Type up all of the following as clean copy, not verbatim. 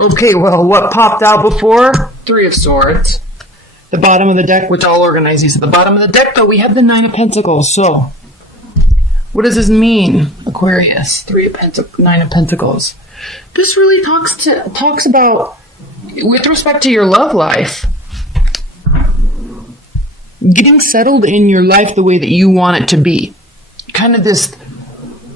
Okay, well, what popped out before? Three of Swords. The bottom of the deck, which I'll organize these at the bottom of the deck, though, we have the Nine of Pentacles. So, what does this mean, Aquarius? Nine of Pentacles. This really talks about, with respect to your love life, getting settled in your life the way that you want it to be. Kind of this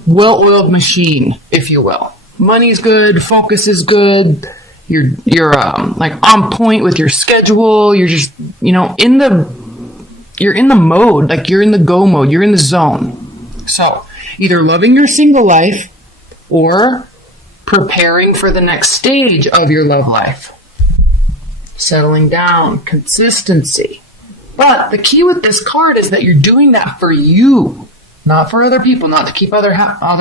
well-oiled machine, if you will. Money's good, focus is good, you're like on point with your schedule, you're just, you're in the mode, like you're in the go mode, you're in the zone. So, either loving your single life or preparing for the next stage of your love life. Settling down, consistency. But the key with this card is that you're doing that for you. Not for other people, not to keep other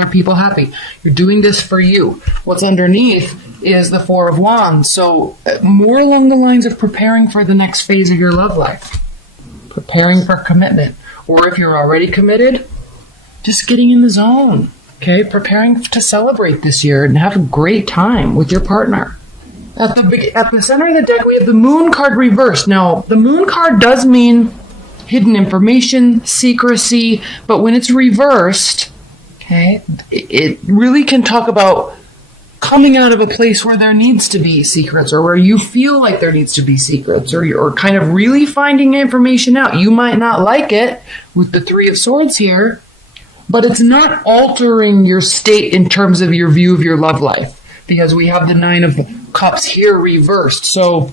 people happy. You're doing this for you. What's underneath is the Four of Wands. So more along the lines of preparing for the next phase of your love life. Preparing for commitment. Or if you're already committed, just getting in the zone. Okay? Preparing to celebrate this year and have a great time with your partner. At the center of the deck, we have the Moon card reversed. Now, the Moon card does mean hidden information, secrecy, but when it's reversed, okay, it really can talk about coming out of a place where there needs to be secrets, or where you feel like there needs to be secrets, or kind of really finding information out. You might not like it with the Three of Swords here, but it's not altering your state in terms of your view of your love life, because we have the Nine of Cups here reversed. So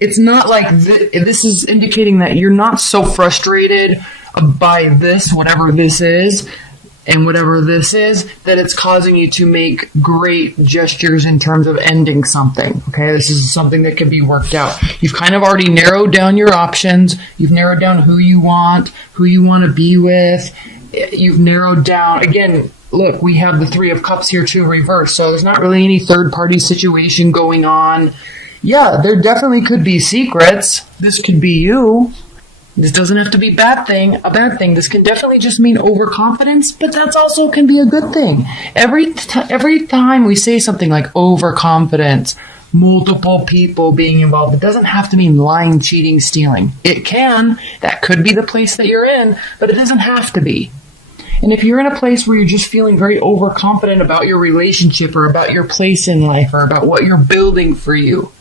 it's not like this is indicating that you're not so frustrated by this, whatever this is, and whatever this is, that it's causing you to make great gestures in terms of ending something. Okay, this is something that can be worked out. You've kind of already narrowed down your options. You've narrowed down who you want to be with. You've narrowed down, again, look, we have the Three of Cups here too reversed, so there's not really any third-party situation going on. Yeah, there definitely could be secrets. This could be you. This doesn't have to be a bad thing. This can definitely just mean overconfidence, but that's also can be a good thing. Every time we say something like overconfidence, multiple people being involved, it doesn't have to mean lying, cheating, stealing. It can. That could be the place that you're in, but it doesn't have to be. And if you're in a place where you're just feeling very overconfident about your relationship or about your place in life or about what you're building for you,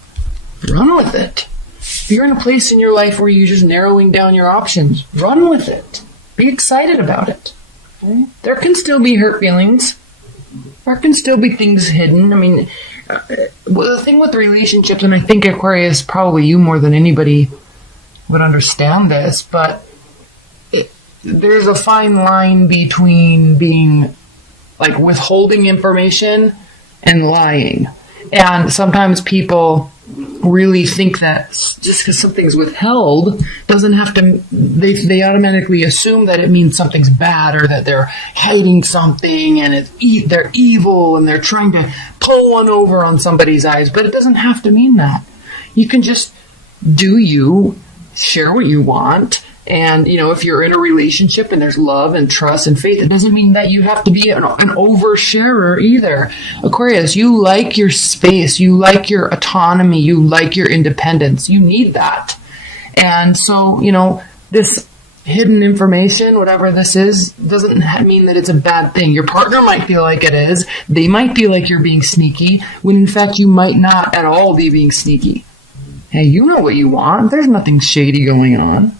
run with it. If you're in a place in your life where you're just narrowing down your options, run with it. Be excited about it. Okay? There can still be hurt feelings. There can still be things hidden. I mean, the thing with relationships, and I think Aquarius, probably you more than anybody would understand this, but there's a fine line between being like withholding information and lying. And sometimes people really think that just because something's withheld doesn't have to, they automatically assume that it means something's bad or that they're hiding something and they're evil and they're trying to pull one over on somebody's eyes. But it doesn't have to mean that. You can just do you, share what you want. And, if you're in a relationship and there's love and trust and faith, it doesn't mean that you have to be an oversharer either. Aquarius, you like your space. You like your autonomy. You like your independence. You need that. And so, this hidden information, whatever this is, doesn't mean that it's a bad thing. Your partner might feel like it is. They might feel like you're being sneaky, when in fact you might not at all be being sneaky. Hey, you know what you want. There's nothing shady going on.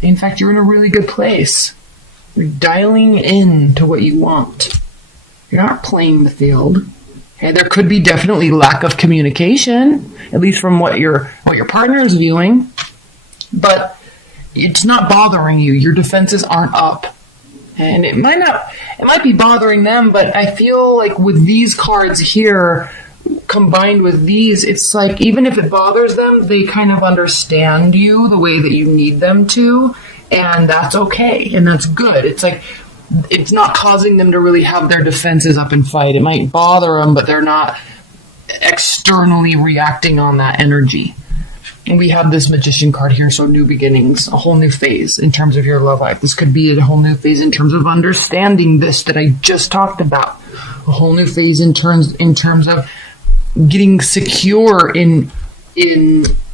In fact, you're in a really good place. You're dialing in to what you want. You're not playing the field. Okay, there could be definitely lack of communication, at least from what your partner is viewing. But it's not bothering you. Your defenses aren't up. And it might be bothering them, but I feel like with these cards here, combined with these, it's like even if it bothers them, they kind of understand you the way that you need them to, and that's okay, and that's good. It's like it's not causing them to really have their defenses up and fight. It might bother them, but they're not externally reacting on that energy. And we have this Magician card here, so new beginnings, a whole new phase in terms of your love life. This could be a whole new phase in terms of understanding this that I just talked about. A whole new phase in terms of getting secure in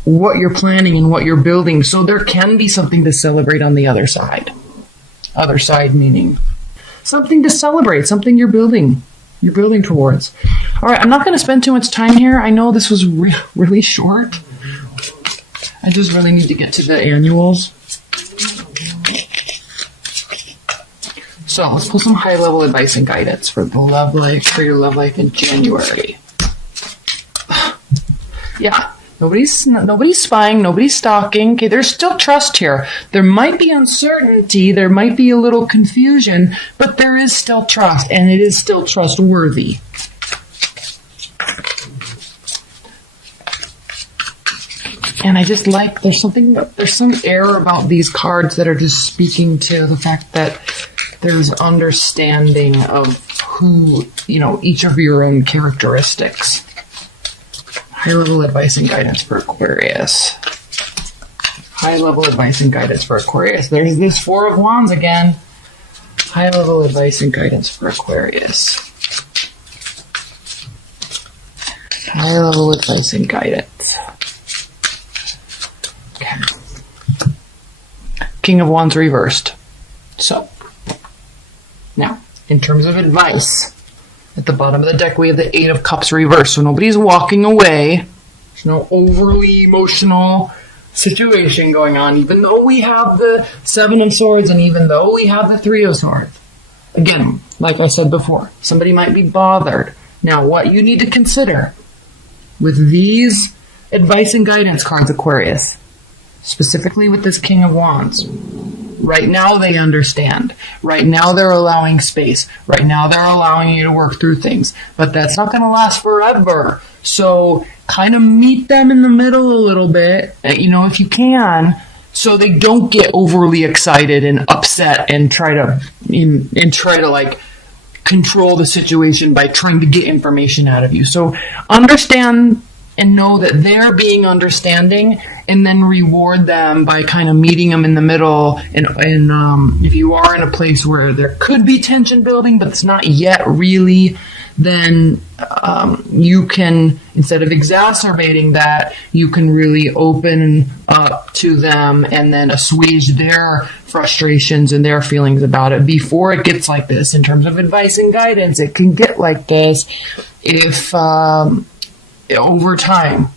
what you're planning and what you're building. So there can be something to celebrate on the other side. Other side meaning something to celebrate, something you're building towards. All right, I'm not going to spend too much time here. I know this was really short. I just really need to get to the annuals. So let's pull some high-level advice and guidance for the love life, for your love life in January. Yeah, nobody's spying, nobody's stalking. Okay, there's still trust here. There might be uncertainty, there might be a little confusion, but there is still trust, and it is still trustworthy. And I just like, there's some air about these cards that are just speaking to the fact that there's understanding of who, each of your own characteristics. High-level advice and guidance for Aquarius. High-level advice and guidance for Aquarius. There's this Four of Wands again. High-level advice and guidance for Aquarius. High-level advice and guidance. Okay. King of Wands reversed. So, now, in terms of advice, at the bottom of the deck we have the Eight of Cups reversed. So nobody's walking away. There's no overly emotional situation going on, even though we have the Seven of Swords and even though we have the Three of Swords. Again, like I said before, somebody might be bothered. Now, what you need to consider with these advice and guidance cards, Aquarius, specifically with this King of Wands, right now they understand. Right now they're allowing space. Right now they're allowing you to work through things. But that's not going to last forever. So kind of meet them in the middle a little bit, if you can, so they don't get overly excited and upset and try to like control the situation by trying to get information out of you. So understand and know that they're being understanding, and then reward them by kind of meeting them in the middle. And if you are in a place where there could be tension building, but it's not yet really, then you can, instead of exacerbating that, you can really open up to them and then assuage their frustrations and their feelings about it before it gets like this. In terms of advice and guidance, it can get like this if over time.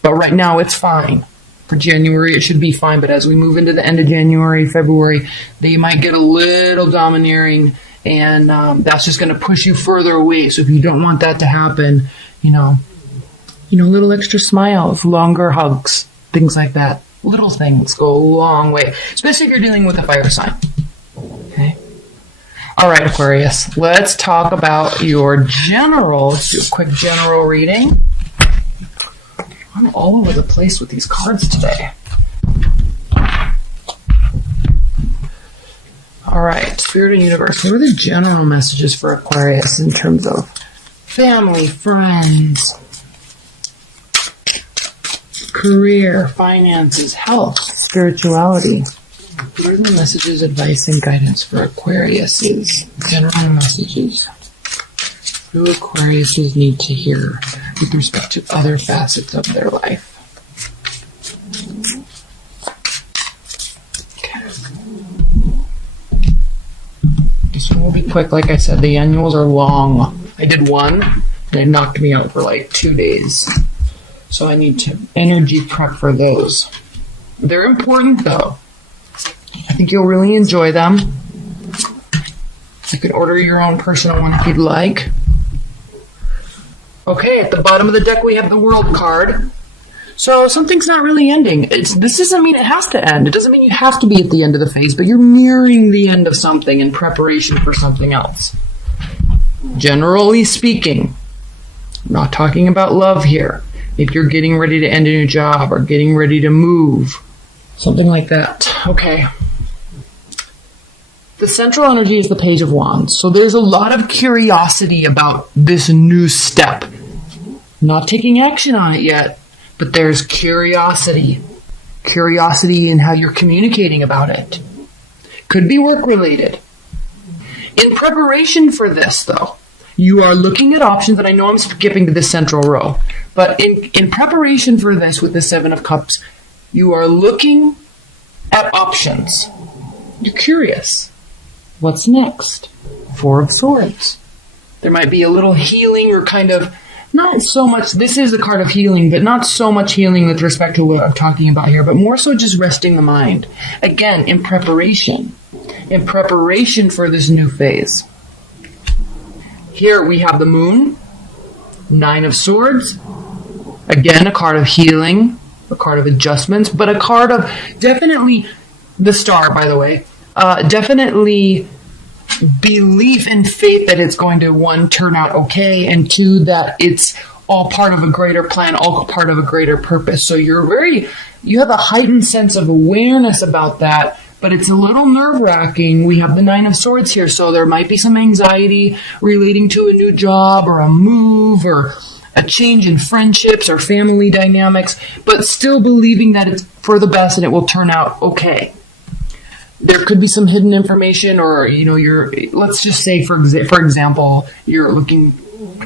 But right now it's fine. For January it should be fine, but as we move into the end of January, February, they might get a little domineering, and that's just going to push you further away. So if you don't want that to happen, little extra smiles, longer hugs, things like that. Little things go a long way, especially if you're dealing with a fire sign. Okay. All right, Aquarius, let's talk about your general. Let's do a quick general reading. I'm all over the place with these cards today. All right, Spirit and Universe, what are the general messages for Aquarius in terms of family, friends, career, finances, health, spirituality? What are the messages, advice, and guidance for Aquarius's general messages? What do Aquariuses need to hear with respect to other facets of their life? Okay. This one will be quick. Like I said, the annuals are long. I did one, and it knocked me out for like 2 days. So I need to energy prep for those. They're important, though. I think you'll really enjoy them. You can order your own personal one if you'd like. Okay, at the bottom of the deck we have the World card. So something's not really ending. This doesn't mean it has to end. It doesn't mean you have to be at the end of the phase, but you're nearing the end of something in preparation for something else. Generally speaking, I'm not talking about love here. If you're getting ready to end a new job or getting ready to move, something like that. Okay. The central energy is the Page of Wands. So there's a lot of curiosity about this new step. Not taking action on it yet, but there's curiosity. Curiosity in how you're communicating about it. Could be work related. In preparation for this, though, You are looking at options, and I know I'm skipping to the central row, but in preparation for this with the Seven of Cups, you are looking at options. You're curious. What's next? Four of Swords. There might be a little healing or kind of, not so much, this is a card of healing, but not so much healing with respect to what I'm talking about here, but more so just resting the mind. Again, in preparation for this new phase. Here we have the Moon, Nine of Swords. Again, a card of healing, a card of adjustments, but a card of definitely, the Star, by the way, definitely belief and faith that it's going to, one, turn out okay, and two, that it's all part of a greater plan, all part of a greater purpose. So you have a heightened sense of awareness about that, but it's a little nerve-wracking. We have the Nine of Swords here, so there might be some anxiety relating to a new job or a move or a change in friendships or family dynamics, but still believing that it's for the best and it will turn out okay. There could be some hidden information, or, let's just say, for example, you're looking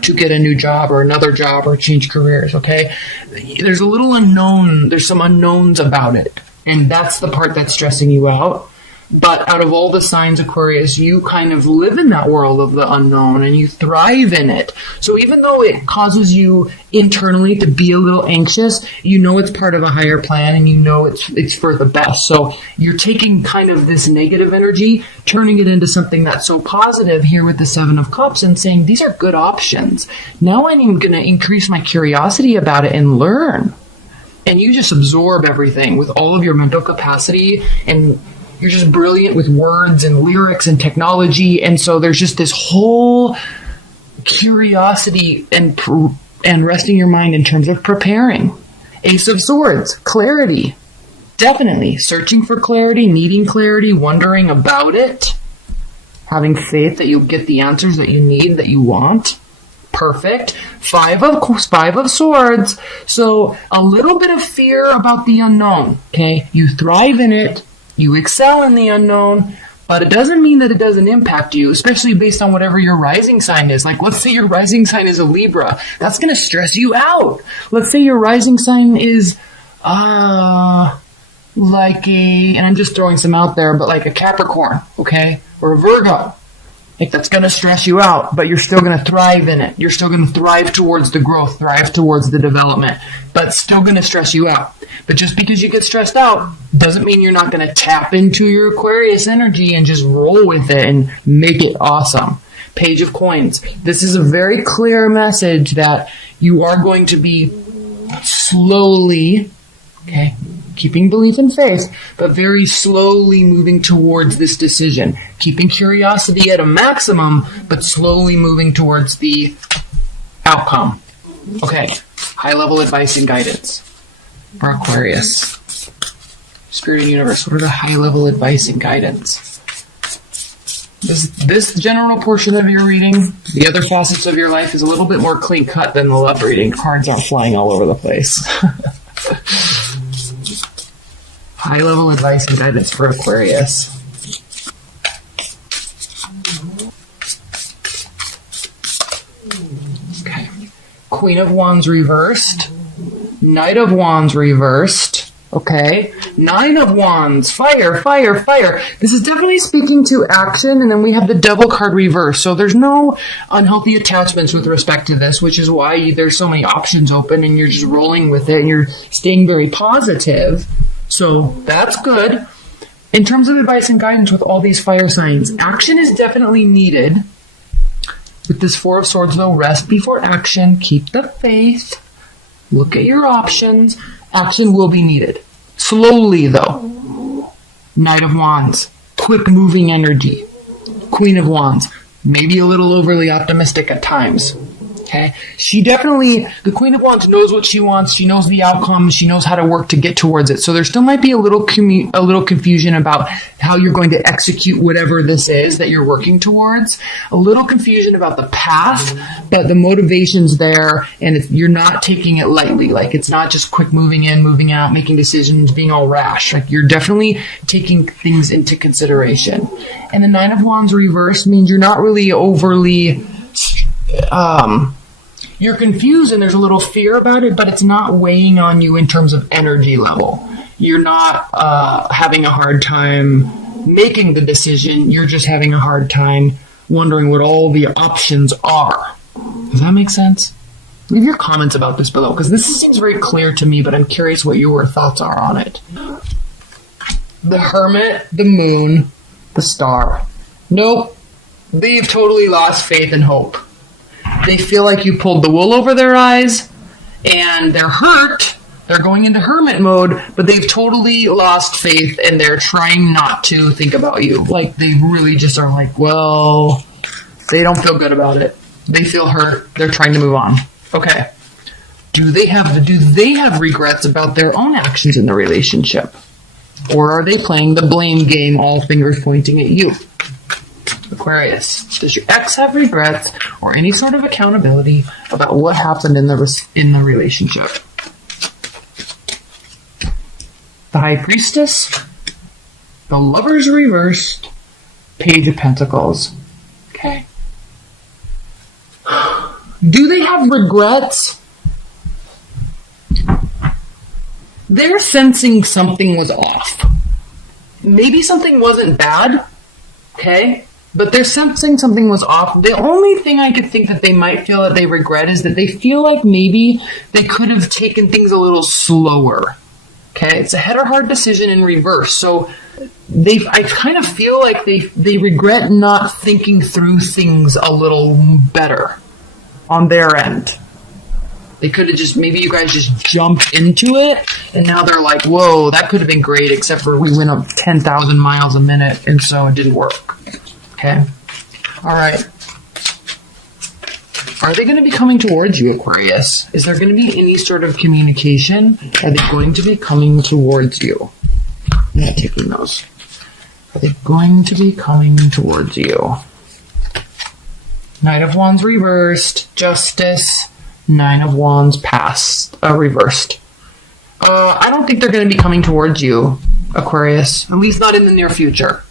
to get a new job or another job or change careers, okay? There's a little unknown, there's some unknowns about it, and that's the part that's stressing you out. But out of all the signs, Aquarius, you kind of live in that world of the unknown and you thrive in it. So even though it causes you internally to be a little anxious, you know it's part of a higher plan and you know it's for the best. So you're taking kind of this negative energy, turning it into something that's so positive here with the Seven of Cups and saying, these are good options. Now I'm going to increase my curiosity about it and learn. And you just absorb everything with all of your mental capacity, and you're just brilliant with words and lyrics and technology. And so there's just this whole curiosity and resting your mind in terms of preparing. Ace of Swords, clarity. Definitely searching for clarity, needing clarity, wondering about it, having faith that you'll get the answers that you need, that you want. Perfect. Five of Swords. So a little bit of fear about the unknown. Okay. You thrive in it. You excel in the unknown, but it doesn't mean that it doesn't impact you, especially based on whatever your rising sign is. Like, let's say your rising sign is a Libra. That's going to stress you out. Let's say your rising sign is, and I'm just throwing some out there, but like a Capricorn, okay? Or a Virgo. Like, that's going to stress you out, but you're still going to thrive in it. You're still going to thrive towards the growth, thrive towards the development, but still going to stress you out. But just because you get stressed out doesn't mean you're not going to tap into your Aquarius energy and just roll with it and make it awesome. Page of Coins. This is a very clear message that you are going to be slowly, okay, keeping belief and faith, but very slowly moving towards this decision. Keeping curiosity at a maximum, but slowly moving towards the outcome. Okay, high-level advice and guidance for Aquarius. Spirit and Universe, what are the high-level advice and guidance? This general portion of your reading, the other facets of your life, is a little bit more clean-cut than the love reading. Cards aren't flying all over the place. High-level advice and guidance for Aquarius. Okay. Queen of Wands reversed. Knight of Wands reversed. Okay. Nine of Wands. Fire, fire, fire. This is definitely speaking to action, and then we have the Devil card reversed. So there's no unhealthy attachments with respect to this, which is why there's so many options open, and you're just rolling with it, and you're staying very positive. So that's good. In terms of advice and guidance with all these fire signs, action is definitely needed. With this Four of Swords, though, rest before action. Keep the faith. Look at your options. Action will be needed. Slowly, though. Knight of Wands. Quick moving energy. Queen of Wands. Maybe a little overly optimistic at times. Okay. The Queen of Wands knows what she wants. She knows the outcome. She knows how to work to get towards it. So there still might be a little confusion about how you're going to execute whatever this is that you're working towards. A little confusion about the path, but the motivation's there, and you're not taking it lightly. Like, it's not just quick moving in, moving out, making decisions, being all rash. Like, you're definitely taking things into consideration. And the Nine of Wands reverse means you're not really overly you're confused and there's a little fear about it, but it's not weighing on you in terms of energy level. You're not having a hard time making the decision. You're just having a hard time wondering what all the options are. Does that make sense? Leave your comments about this below, because this seems very clear to me, but I'm curious what your thoughts are on it. The Hermit, the Moon, the Star. Nope. They've totally lost faith and hope. They feel like you pulled the wool over their eyes, and they're hurt. They're going into hermit mode, but they've totally lost faith, and they're trying not to think about you. Like, they really just are like, well, they don't feel good about it. They feel hurt. They're trying to move on. Okay. Do they have regrets about their own actions in the relationship? Or are they playing the blame game, all fingers pointing at you? Aquarius, does your ex have regrets or any sort of accountability about what happened in the relationship? The High Priestess, the Lovers reversed, Page of Pentacles. Okay. Do they have regrets? They're sensing something was off. Maybe something wasn't bad, okay? But they're sensing something was off. The only thing I could think that they might feel that they regret is that they feel like maybe they could have taken things a little slower. Okay, it's a head or heart decision in reverse. So I kind of feel like they regret not thinking through things a little better on their end. They could have just, maybe you guys just jumped into it, and now they're like, whoa, that could have been great, except for we went up 10,000 miles a minute, and so it didn't work. Okay? All right. Are they going to be coming towards you, Aquarius? Is there going to be any sort of communication? Are they going to be coming towards you? I'm not taking those. Are they going to be coming towards you? Knight of Wands reversed. Justice. Nine of Wands reversed. I don't think they're going to be coming towards you, Aquarius. At least not in the near future.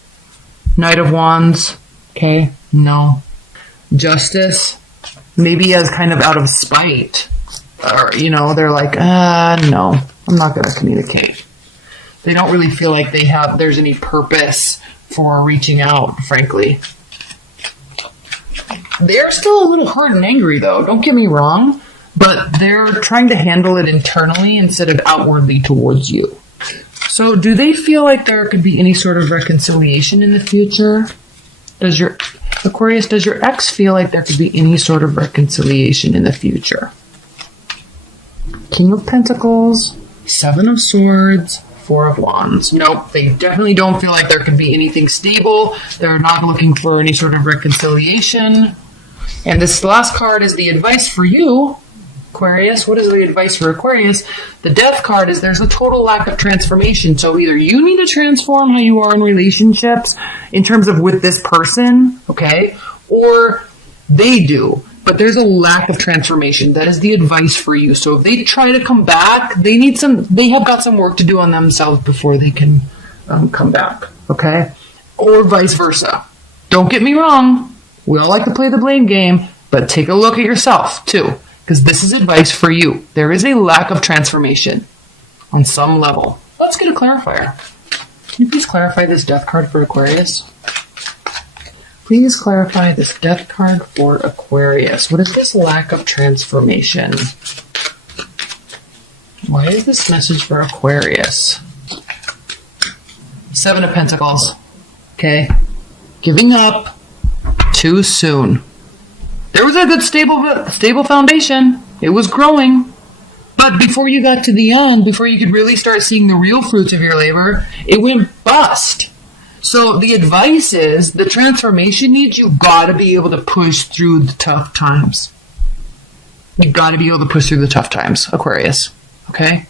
Knight of Wands. Okay. No. Justice. Maybe as kind of out of spite. Or, they're like, no, I'm not going to communicate. They don't really feel like there's any purpose for reaching out, frankly. They're still a little hurt and angry, though. Don't get me wrong. But they're trying to handle it internally instead of outwardly towards you. So do they feel like there could be any sort of reconciliation in the future? Aquarius, does your ex feel like there could be any sort of reconciliation in the future? King of Pentacles, Seven of Swords, Four of Wands. Nope, they definitely don't feel like there could be anything stable. They're not looking for any sort of reconciliation. And this last card is the advice for you, Aquarius. What is the advice for Aquarius? The Death card is there's a total lack of transformation. So either you need to transform how you are in relationships in terms of with this person, okay, or they do. But there's a lack of transformation. That is the advice for you. So if they try to come back, they have got some work to do on themselves before they can come back, okay? Or vice versa. Don't get me wrong. We all like to play the blame game, but take a look at yourself too. Because this is advice for you. There is a lack of transformation on some level. Let's get a clarifier. Can you please clarify this Death card for Aquarius? Please clarify this Death card for Aquarius. What is this lack of transformation? Why is this message for Aquarius? Seven of Pentacles. Okay. Giving up too soon. There was a good stable foundation. It was growing. But before you got to the end, before you could really start seeing the real fruits of your labor, it went bust. So the advice is, the transformation needs, you gotta be able to push through the tough times. You gotta be able to push through the tough times, Aquarius. Okay?